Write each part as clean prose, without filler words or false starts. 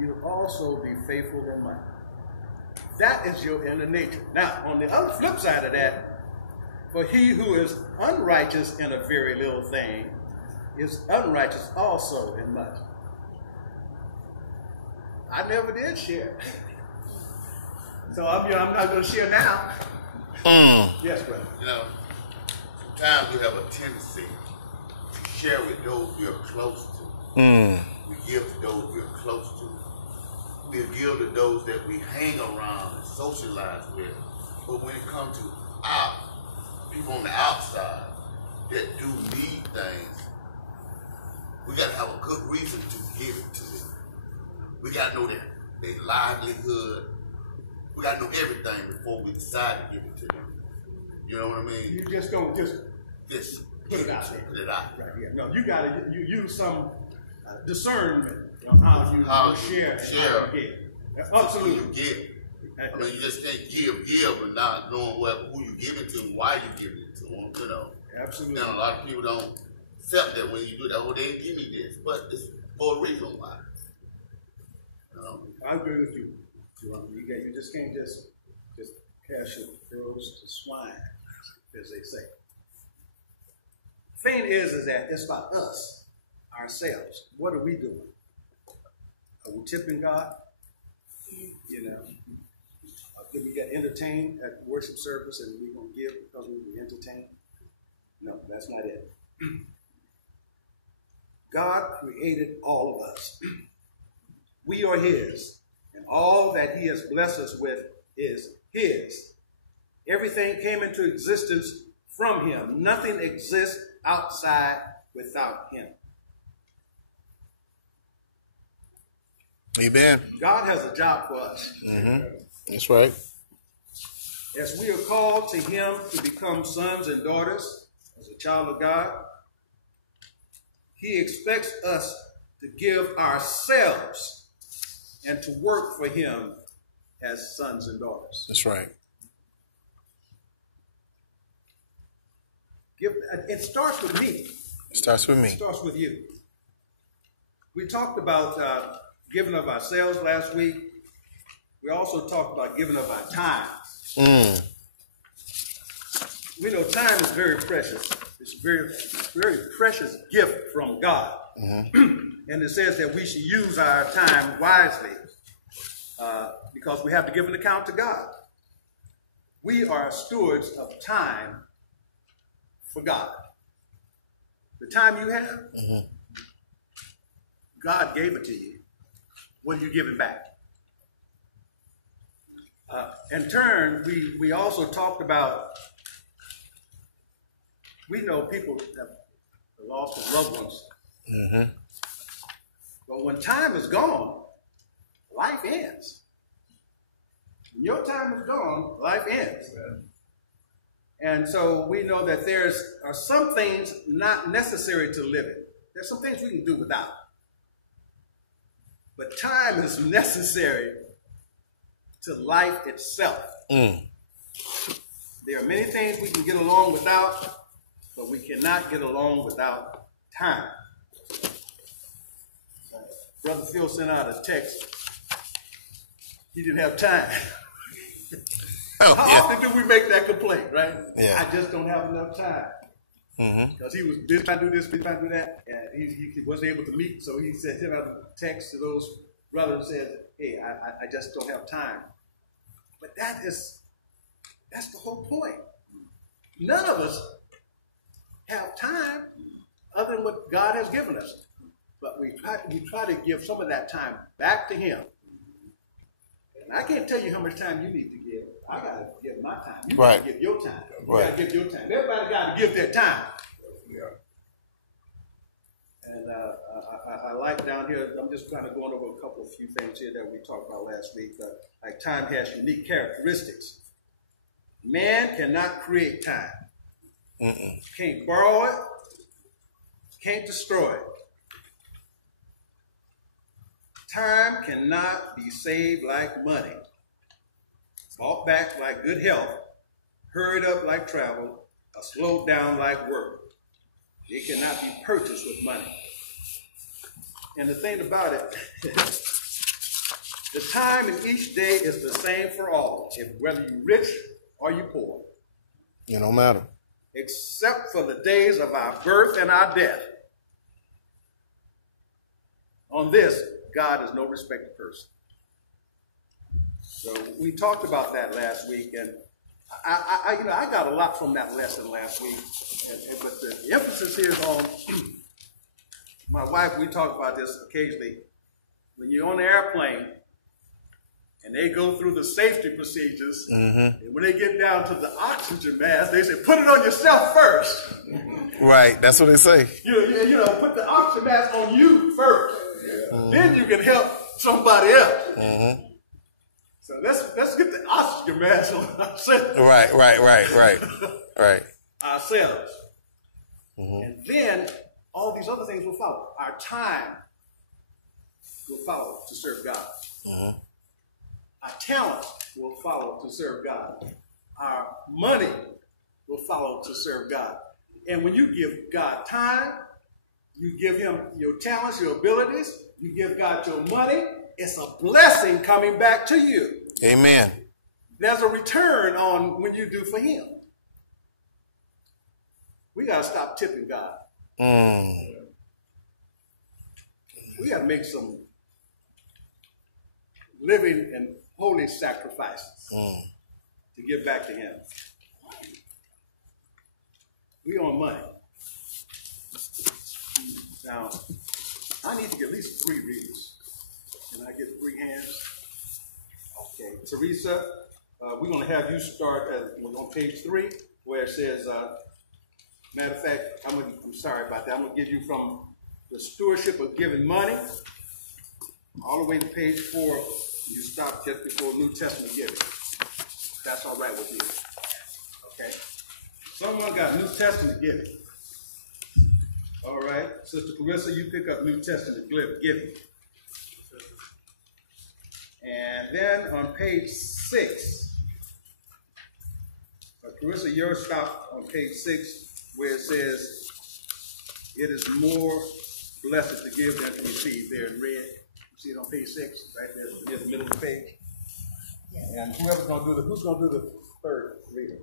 you'll also be faithful in much. That is your inner nature. Now, on the other flip side of that, for he who is unrighteous in a very little thing is unrighteous also in much. I never did share. So I'm not going to share now. Yes, brother. You know, sometimes we have a tendency to share with those we are close to. We give to those we are close to. We give to those that we hang around and socialize with. But when it comes to our people on the outside that do need things, we got to have a good reason to give it to them. We got to know their livelihood. We got to know everything before we decide to give it to them. You know what I mean? You just don't just put it out there. Put it out. Right, yeah. No, you got to use some discernment on how you share and how you give. Absolutely. Who you give. I mean, you just can't give and not knowing who you give it to and why you give it to them, you know. Absolutely. Now, a lot of people don't accept that when you do that. Oh, they didn't give me this. But it's for a reason why. You know? I agree with you. You just can't just cast your pearls to swine, as they say. The thing is that it's about us, ourselves. What are we doing? Are we tipping God? You know, did we get entertained at worship service and we're going to give because we were entertained? No, that's not it. God created all of us. We are his, and all that he has blessed us with is his. Everything came into existence from him. Nothing exists outside without him. Amen. God has a job for us. That's right. As we are called to him to become sons and daughters, as a child of God, he expects us to give ourselves and to work for him as sons and daughters. That's right. It starts with me. It starts with me. It starts with you. We talked about giving of ourselves last week. We also talked about giving of our time. We know time is very precious. It's a very, very precious gift from God. And it says that we should use our time wisely because we have to give an account to God. We are stewards of time for God. The time you have, God gave it to you. What are you giving back? In turn, we also talked about, we know people have lost their loved ones. But when time is gone, life ends. When your time is gone, life ends. And so we know that there are some things not necessary to live in. There's some things we can do without. But time is necessary to life itself. There are many things we can get along without, but we cannot get along without time. Brother Phil sent out a text. He didn't have time. How often do we make that complaint, right? I just don't have enough time. Because he was busy trying to do this, busy trying to do that, and he wasn't able to meet, so he sent out a text to those brothers and said, hey, I just don't have time. But that's the whole point. None of us have time other than what God has given us. But we try to give some of that time back to him. And I can't tell you how much time you need to give. I got to give my time. You got to give your time. You got to give your time. Everybody got to give their time. And I like down here, I'm just kind of going over a few things here that we talked about last week. Like time has unique characteristics. Man cannot create time. Can't borrow it. Can't destroy it. Time cannot be saved like money, bought back like good health, hurried up like travel, or slowed down like work. It cannot be purchased with money. And the thing about it, The time in each day is the same for all, whether you're rich or you're poor. It don't matter. Except for the days of our birth and our death. On this, God is no respected person. So we talked about that last week, and I got a lot from that lesson last week. But the emphasis here is on my wife. We talk about this occasionally. When you're on the airplane and they go through the safety procedures, and when they get down to the oxygen mask, they say, "Put it on yourself first." Right, that's what they say. You know, put the oxygen mask on you first. Then you can help somebody else. So let's get the oxygen mask on ourselves. Right. Ourselves. And then all these other things will follow. Our time will follow to serve God. Our talent will follow to serve God. Our money will follow to serve God. And when you give God time, you give him your talents, your abilities, you give God your money, it's a blessing coming back to you. Amen. There's a return on when you do for him. We got to stop tipping God. We got to make some living and holy sacrifices to give back to him. We on money. Now, I need to get at least 3 readers. Can I get 3 hands? Okay, Teresa, we're going to have you start on page 3, where it says, matter of fact, I'm sorry about that. I'm going to give you from the Stewardship of Giving Money, all the way to page 4. You stop just before New Testament giving. That's all right with you. Okay? Someone got New Testament giving. All right. Sister Clarissa, you pick up New Testament giving. And then on page 6, Clarissa, yours stop on page 6, where it says, it is more blessed to give than to receive, there in red. You see it on page 6, right there near the middle of the page. And who's going to do the third reading?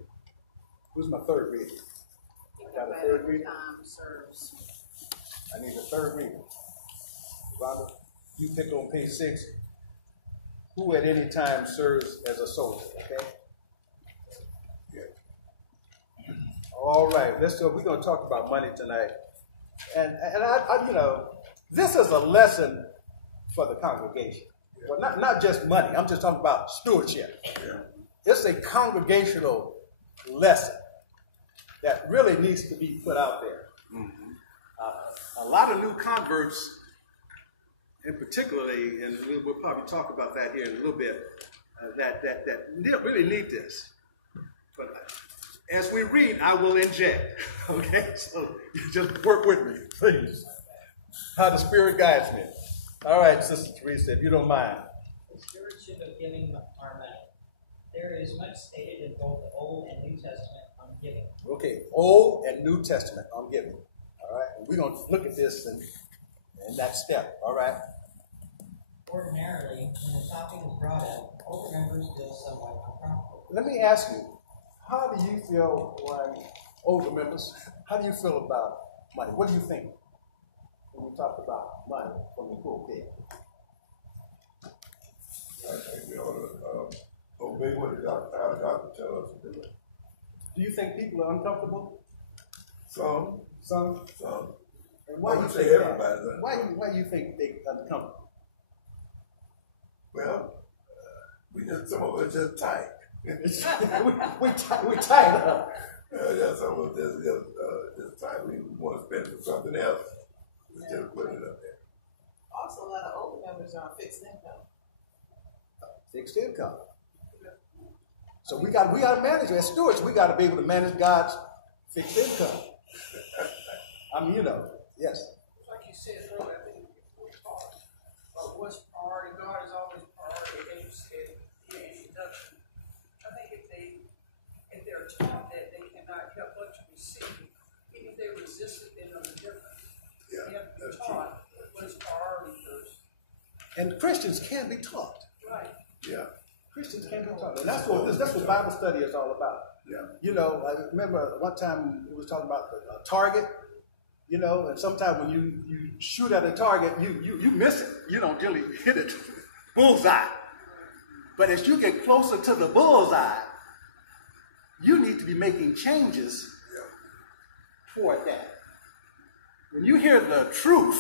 Who's my third reading? I got a third reading? I need a third reading. Rhonda, you pick on page 6. Who at any time serves as a soldier, okay? Yeah. All right, we're going to talk about money tonight. And I this is a lesson for the congregation. Well, not just money. I'm just talking about stewardship. Yeah. It's a congregational lesson that really needs to be put out there. A lot of new converts, and particularly, and we'll probably talk about that here in a little bit, that really need this. But as we read, I will inject. Okay, so you just work with me, please. How the Spirit guides me. All right, Sister Teresa, if you don't mind. The stewardship of giving our money. There is much stated in both the Old and New Testament on giving. Okay, Old and New Testament on giving. All right, and we're going to look at this in that step. All right. Ordinarily, when the topic is brought up, older members feel somewhat uncomfortable. Let me ask you, how do you feel when older members, how do you feel about money? What do you think when we talk about money from the pulpit? I think we ought to obey what our doctor tells us to do. Do you think people are uncomfortable? Some. And why I do you would think say everybody. Why do you think they're uncomfortable? Well, some of us just tight. we tight up. Yeah, some of us just tight. We want to spend it for something else instead of putting it up there. Also, a lot of older members are on fixed income. Fixed income. So we got to manage as stewards. We got to be able to manage God's fixed income. Yes. Like you said earlier, I think we talked about what's priority. God is always priority. And you said in the introduction, I think if they're taught that they cannot help but to receive, even if they resist it, then they're different. Yeah, they have to be taught what is priority first. And Christians can be taught. Yeah. Christians can't be taught. And that's what Bible study is all about. Yeah. You know, I remember one time we was talking about the target. You know, and sometimes when you shoot at a target, you miss it. You don't really hit it bullseye. But as you get closer to the bullseye, you need to be making changes toward that. When you hear the truth,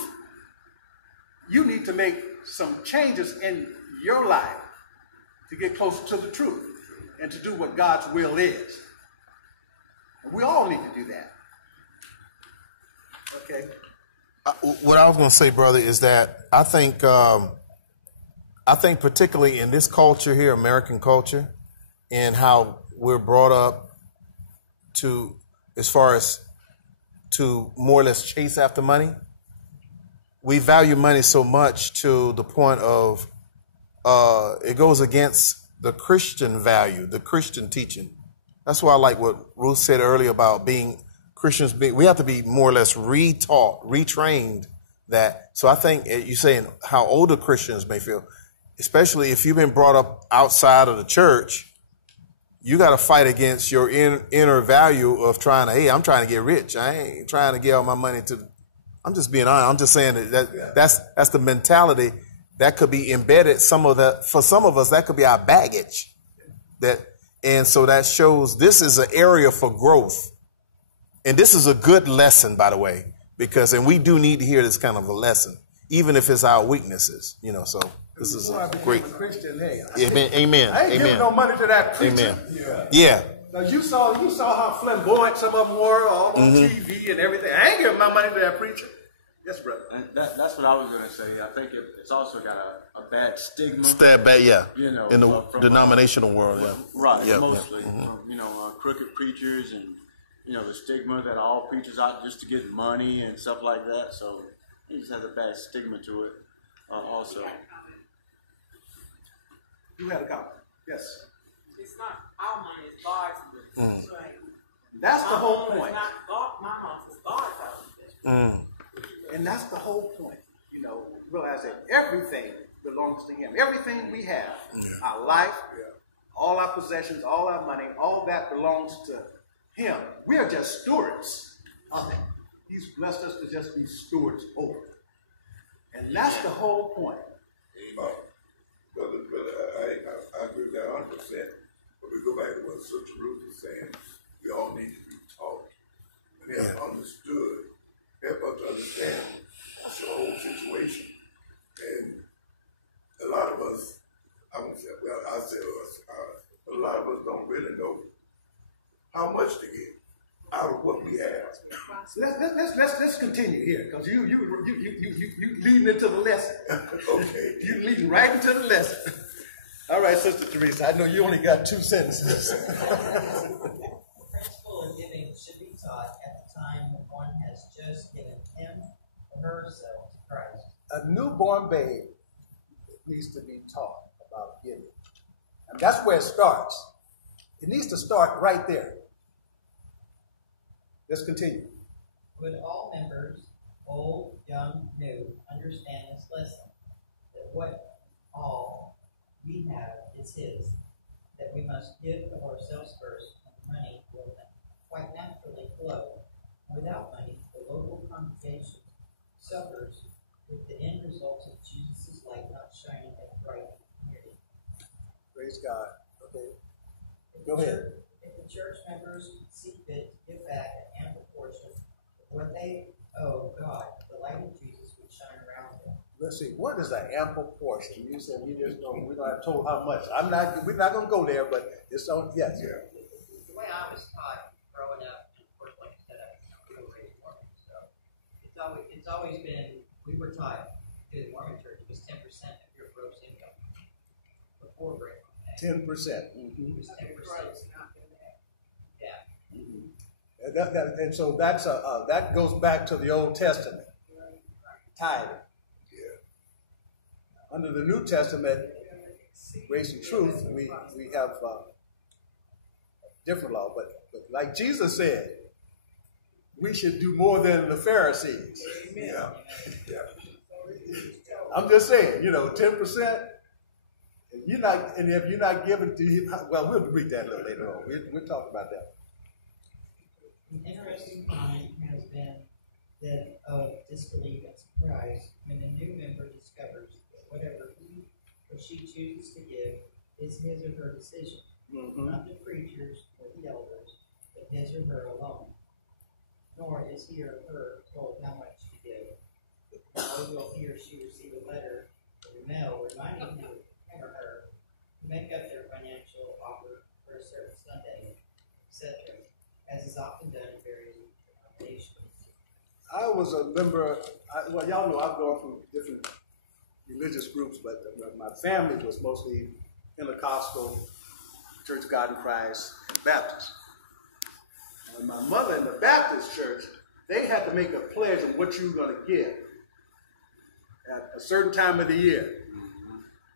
you need to make some changes in your life to get closer to the truth and to do what God's will is. And we all need to do that. Okay. What I was going to say, brother, is that I think particularly in this culture here, American culture, and how we're brought up to, as far as to more or less chase after money, we value money so much to the point of it goes against the Christian value, the Christian teaching. That's why I like what Ruth said earlier about being Christians. We have to be more or less retaught, retrained that. So I think you're saying how older Christians may feel, especially if you've been brought up outside of the church, you got to fight against your inner value of trying to, hey, I'm trying to get rich. I ain't trying to get all my money to, I'm just being honest. I'm just saying that's the mentality that could be embedded. For some of us, that could be our baggage. And so that shows this is an area for growth. And this is a good lesson, by the way, and we do need to hear this kind of a lesson, even if it's our weaknesses, you know, so this is a great. Christian, hey, amen. I ain't giving no money to that preacher. Amen. Yeah. Now you saw how flamboyant some of them were all on TV and everything. I ain't giving my money to that preacher. Yes, brother. And that's what I was going to say. I think it's also got a bad stigma. You know, in the denominational world, yeah. Right, mostly. From, you know, crooked preachers and, you know, the stigma that all preachers out just to get money and stuff like that. So it just has a bad stigma to it also. You had a comment. Yes. It's not our money, it's God's money. Right. That's the whole point. It's not God, my house, it's God's house. And that's the whole point. You know, realize that everything belongs to Him. Everything we have, our life, all our possessions, all our money, all that belongs to Him. We are just stewards of it. He's blessed us to just be stewards over it. And that's the whole point. Brother, I agree with that 100%. But we go back to what Sister Ruth was saying. We all need to be taught. We have understood. Help us to understand the whole situation. And a lot of us, I won't say, well, I say us, a lot of us don't really know how much to get out of what we have. Let's continue here, because you leading into the lesson. Okay. You leading right into the lesson. All right, Sister Teresa, I know you only got 2 sentences. The principle of giving should be taught at the time when one has just given him or herself to Christ. A newborn babe needs to be taught about giving. And that's where it starts. It needs to start right there. Let's continue. Would all members, old, young, new, understand this lesson, that what all we have is His, that we must give of ourselves first, and money will quite naturally flow. Without money, the local congregation suffers with the end result of Jesus' light not shining as bright in the community. Praise God. Okay. Go ahead. If the church members see fit to give back an ample portion of what they owe God, the light of Jesus would shine around them. Let's see. What is an ample portion? You said we just don't. We're not told how much. We're not going to go there, but it's on. Yes. The way I was taught growing up, and of course, like I said, I was raised Mormon, so it's always been. We were taught through the Mormon Church it was 10% of your gross income before break. 10%. It was 10%. And so that goes back to the Old Testament. Tithing. Under the New Testament, grace and truth, we have different law. But like Jesus said, we should do more than the Pharisees. I'm just saying, 10%. you're not, and if you're not giving to him, well, we'll read that a little later on. We'll talk about that. An interesting point has been that of disbelief and surprise when a new member discovers that whatever he or she chooses to give is his or her decision, not the preachers or the elders, but his or her alone. Nor is he or her told how much to give. Nor will he or she receive a letter or the mail reminding him or her to make up their financial offer for a certain Sunday, etc., as is often done in various denominations. I was a member, well, y'all know I've gone through different religious groups, but my family was mostly Pentecostal, Church of God in Christ, and Baptist. And my mother in the Baptist church, they had to make a pledge of what you were going to give at a certain time of the year.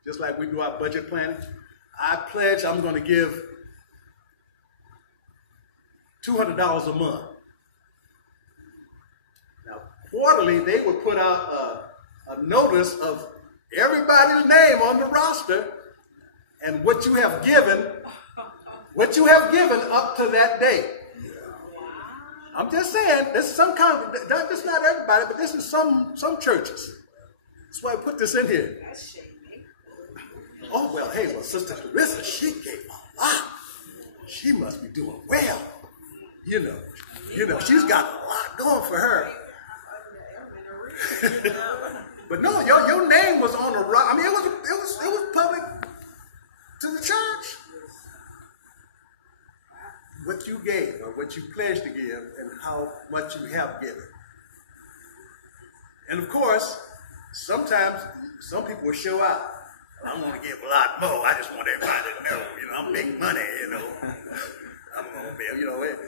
Just like we do our budget planning. I pledge I'm going to give $200 a month. Now, quarterly, they would put out a notice of everybody's name on the roster and what you have given up to that date. I'm just saying, this is some kind of, this not everybody, but this is some churches. That's why I put this in here. Oh, well, hey, well, Sister Clarissa, she gave a lot. She must be doing well. You know, she's got a lot going for her. But no, your name was on the rock. I mean, it was public to the church. What you gave or what you pledged to give and how much you have given. And of course, sometimes some people will show out. I'm going to give a lot more. I just want everybody to know, I'm making money, I'm going to be,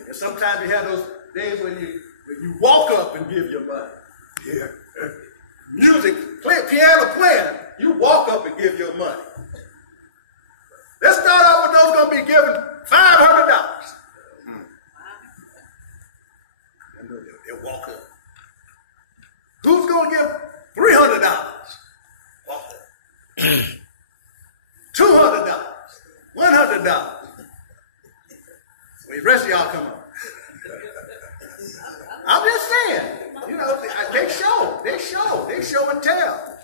and sometimes you have those days when you walk up and give your money. Yeah. Music, piano playing, you walk up and give your money. Let's start out with those going to be giving $500. And they'll walk up. Who's going to give $300? Walk up. $200. $100. Well, the rest of y'all come on. I'm just saying, they show and tell.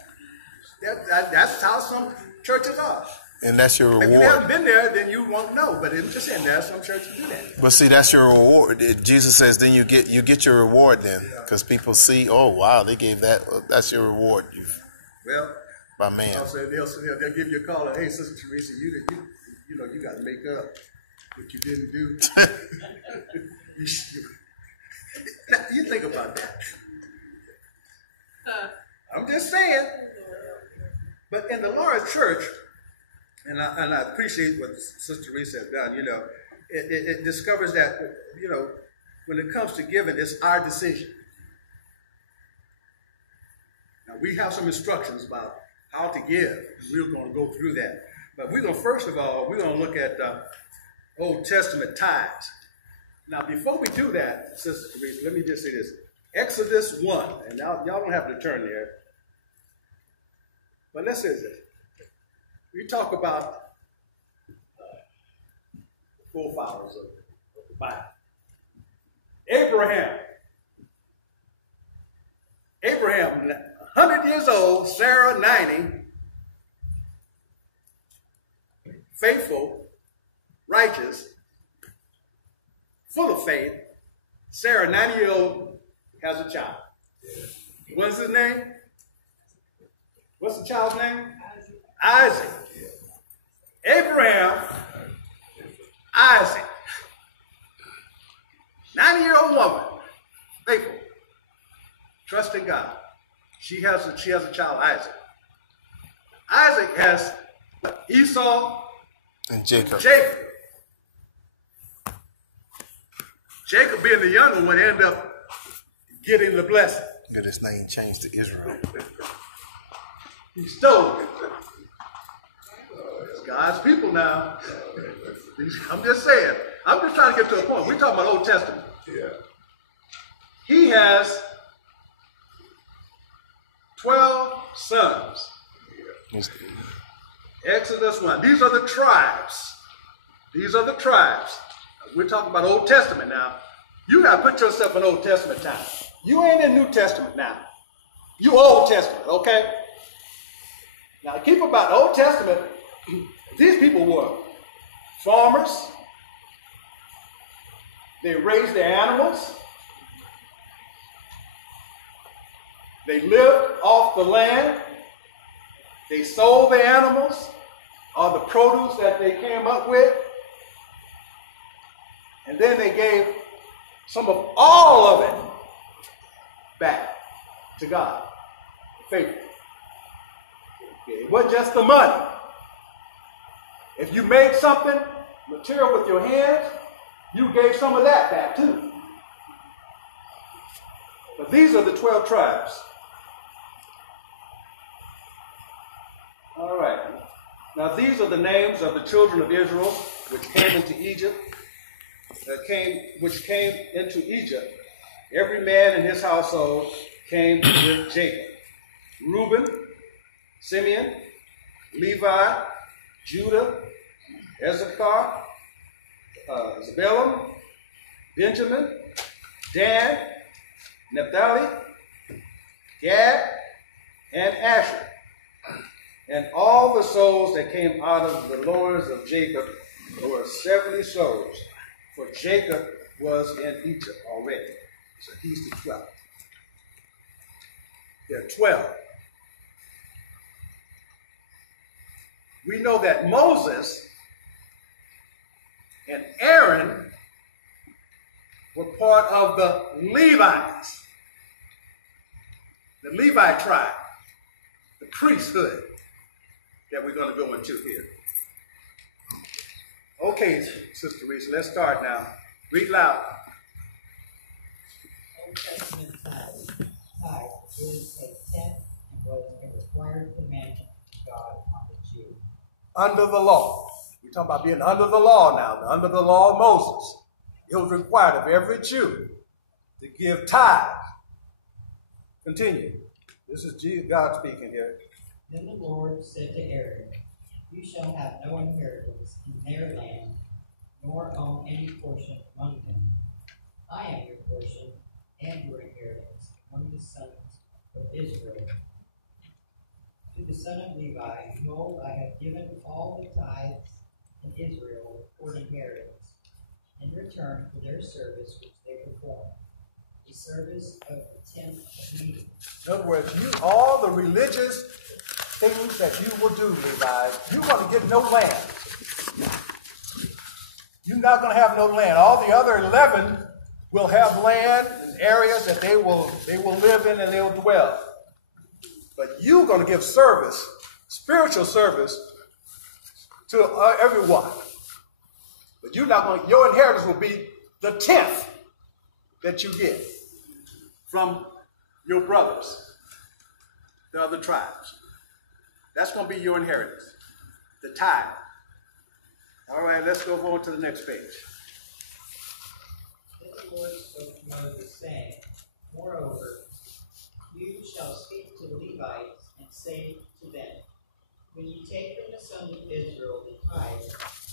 That's how some churches are. And that's your reward. If you haven't been there, then you won't know. But I'm just saying, there are some churches do that. But see, that's your reward. Jesus says, then you get your reward then, because people see, oh wow, they gave that. That's your reward. Well, by man. They'll give you a call. Hey, Sister Teresa, you got to make up what you didn't do. You think about that. I'm just saying. But in the Lord's church, and I appreciate what Sister Teresa has done, it discovers that, when it comes to giving, it's our decision. Now, we have some instructions about how to give. We're going to go through that. But first of all, we're going to look at Old Testament tithes. Now, before we do that, Sister Teresa, let me just say this. Exodus 1, and y'all don't have to turn there. But let's say this. We talk about the forefathers of the Bible. Abraham, 100 years old, Sarah 90, faithful, righteous, full of faith. Sarah, 90-year-old, has a child. What's his name? What's the child's name? Isaac. Abraham, Isaac. 90-year-old woman, faithful, trusting God. She has a child, Isaac. Isaac has Esau and Jacob. Jacob, being the younger one, ended up getting the blessing. Get his name changed to Israel. He stole it. It's God's people now. I'm just saying. I'm just trying to get to a point. We're talking about Old Testament. Yeah. He has 12 sons. Exodus 1. These are the tribes. These are the tribes. We're talking about Old Testament now. You got to put yourself in Old Testament time. You ain't in New Testament now. You Old Testament, okay? Now keep about Old Testament. These people were farmers. They raised their animals. They lived off the land. They sold the animals or the produce that they came up with. And then they gave some of all of it back to God. Faithful. It wasn't just the money. If you made something, material with your hands, you gave some of that back too. But these are the 12 tribes. All right. Now these are the names of the children of Israel which came into Egypt. Which came into Egypt. Every man in his household came with Jacob. Reuben, Simeon, Levi, Judah, Issachar, Zebulun, Benjamin, Dan, Naphtali, Gad, and Asher. And all the souls that came out of the loins of Jacob were 70 souls. For Jacob was in Egypt already. So he's the 12th. There are 12. We know that Moses and Aaron were part of the Levites. The Levi tribe. The priesthood that we're going to go into here. Okay, Sister Reese, let's start now. Read loud. Old Testament tithe is a tenth and was a required commandment of God on the Jew. Under the law. We're talking about being under the law now. Under the law of Moses. It was required of every Jew to give tithe. Continue. This is God speaking here. Then the Lord said to Aaron, you shall have no inheritance in their land, nor own any portion among them. I am your portion and your inheritance among the sons of Israel. To the son of Levi, behold, I have given all the tithes in Israel for an inheritance, in return for their service which they perform, the service of the tent of meeting. In other words, all the religious things that you will do, Levi, you're going to get no land. You're not going to have no land. All the other 11 will have land and areas that they will live in and they will dwell. But you're going to give service, spiritual service, to everyone. But you're not going. Your inheritance will be the 10th that you get from your brothers, the other tribes. That's going to be your inheritance, the tithe. All right, let's go on to the next page. Then the Lord spoke to Moses, saying, moreover, you shall speak to the Levites and say to them, when you take from the sons of Israel the tithe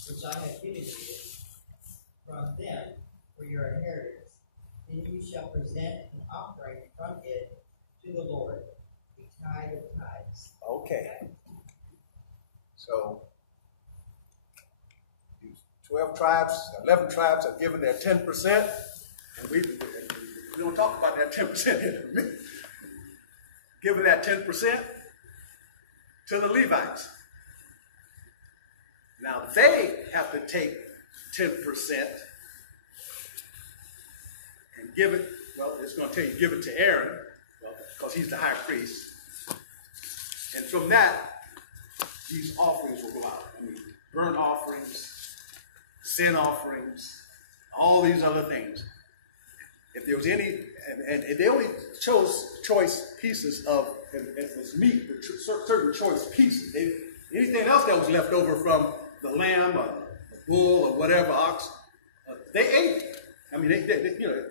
which I have given you from them for your inheritance, then you shall present an offering from it to the Lord, the tithe of tithes. Okay. So, 12 tribes, 11 tribes have given their 10%, and we don't talk about that 10% here. Giving that 10% to the Levites. Now they have to take 10% and give it, well, it's going to tell you, give it to Aaron, well, because he's the high priest. And from that, these offerings will go out. I mean, burnt offerings, sin offerings, all these other things. If there was any, and they only chose choice pieces of, if it was meat, certain choice pieces. Anything else that was left over from the lamb or the bull or whatever ox, they ate it. I mean, they,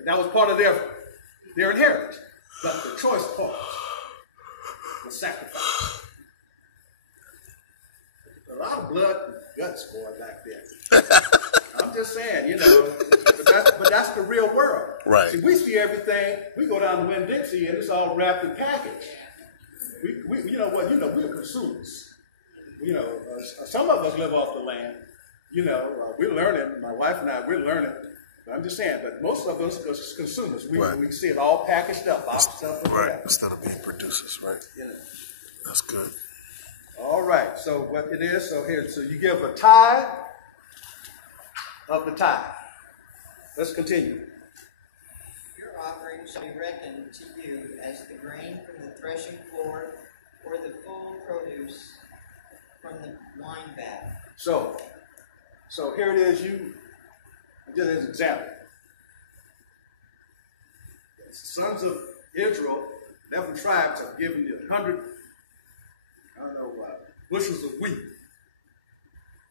that was part of their inheritance. But the choice part was sacrificed. lot of blood and guts going back there. I'm just saying, you know, but that's the real world. Right. See, we see everything. We go down to Winn-Dixie and it's all wrapped and packaged. We you know what? You know, we're consumers. You know, some of us live off the land. You know, we're learning. My wife and I, we're learning. I'm just saying, but most of us are consumers. We see it all packaged up, right? Instead of being producers, right? Yeah. That's good. All right. So what it is? So here, so you give a tithe of the tithe. Let's continue. Your offering shall be reckoned to you as the grain from the threshing floor, or the full produce from the wine vat. So here it is. Just as an example, the sons of Israel, 11 tribes, have given you 100, bushels of wheat.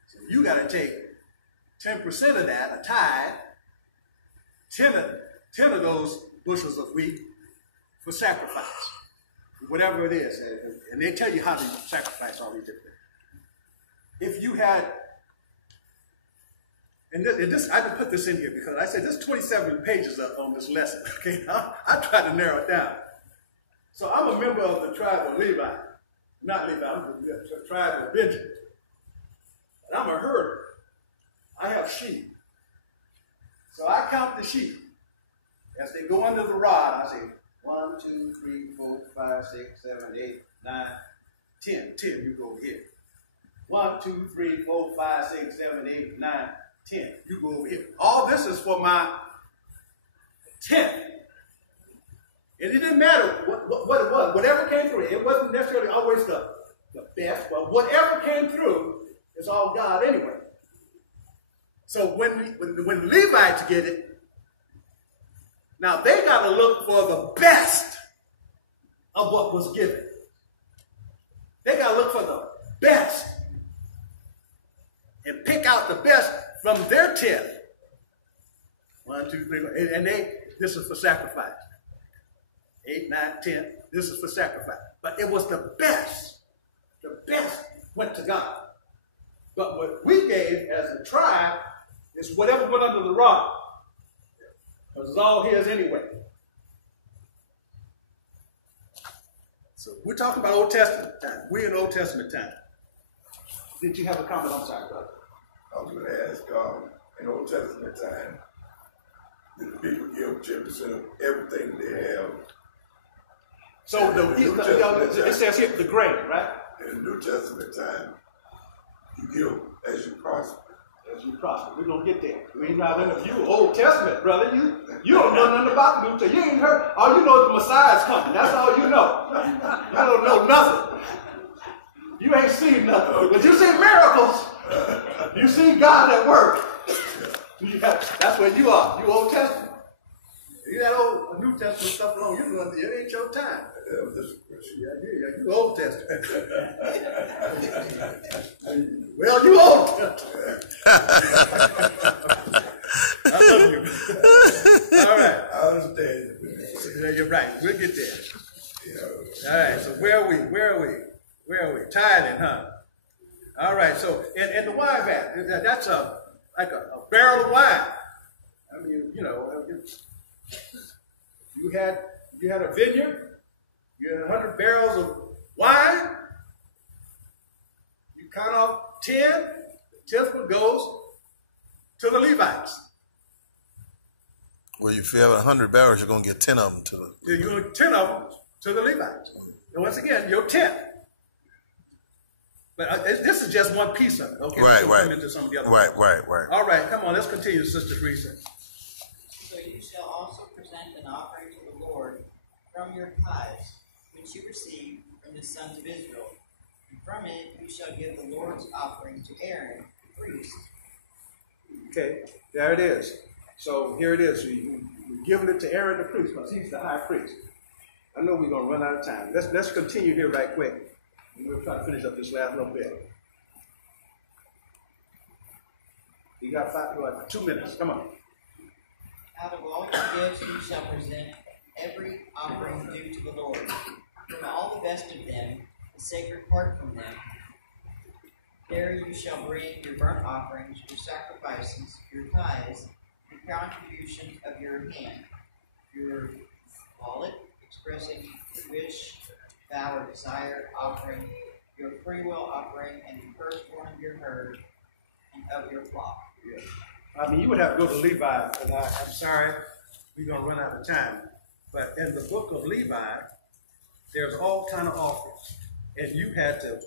So you got to take 10% of that, a tithe, 10 of those bushels of wheat for sacrifice, whatever it is. And they tell you how to sacrifice all these different things. If you had, and this, I didn't put this in here because I said there's 27 pages on this lesson. Okay, I tried to narrow it down. So I'm a member of the tribe of Levi, not Levi. I'm the tribe of Benjamin. And I'm a herder. I have sheep. So I count the sheep as they go under the rod. I say 1, 2, 3, 4, 5, 6, 7, 8, 9, 10. 10. You go over here. 1, 2, 3, 4, 5, 6, 7, 8, 9, 10. You go over here. All this is for my 10th. And it didn't matter what it was. Whatever came through, it wasn't necessarily always the best, but whatever came through, it's all God anyway. So when Levites get it, now they got to look for the best of what was given. They got to look for the best and pick out the best from their 10th. 1, 2, 3, and this is for sacrifice. 8, 9, 10. This is for sacrifice. But it was the best. The best went to God. But what we gave as a tribe is whatever went under the rod. Because it's all his anyway. So we're talking about Old Testament time. We're in Old Testament time. Did you have a comment? I'm sorry, brother. I was going to ask, in Old Testament time, did the people give 10% of everything they have? So it says here the grain, right? In the New Testament time, you give as you prosper. As you prosper. We're going to get there. We ain't not in the view Old Testament, brother. You don't know nothing about the New Testament. You ain't heard. All you know is the Messiah's coming. That's all you know. You don't know nothing. You ain't seen nothing. But you see miracles. You see God at work. That's where you are. You Old Testament. You got old New Testament stuff alone. It ain't your time. You Old Testament. Well, you Old Testament. I love you. All right. I understand. Yeah, you're right. We'll get there. All right. So where are we? Tithing, huh? All right. So in the wine vat, that's like a barrel of wine. I mean, you had a vineyard. You had 100 barrels of wine. You count off 10. The 10th one goes to the Levites. Well, if you have 100 barrels, you're going to get 10 of them to the. You're going to get 10 of them to the Levites. And once again, your 10th. But this is just one piece of it. Okay, right. Come into some of the other right. All right, come on, let's continue, Sister Teresa. So you shall also present an offering to the Lord from your tithes, which you receive from the sons of Israel. And from it you shall give the Lord's offering to Aaron, the priest. Okay, there it is. So here it is. You're giving it to Aaron the priest because he's the high priest. I know we're going to run out of time. Let's continue here right quick. We'll try to finish up this last little bit. You got 2 minutes. Come on. Out of all your gifts you shall present every offering due to the Lord. From all the best of them, the sacred part from them. There you shall bring your burnt offerings, your sacrifices, your tithes, and contributions of your hand, your wallet, expressing your wish, vow, or desire, offering, your freewill offering, and the firstborn of your herd and of your flock. Yeah. I mean, you would have to go to Levi, and I'm sorry, we're going to run out of time. But in the book of Levi, there's all kind of offerings. And you had to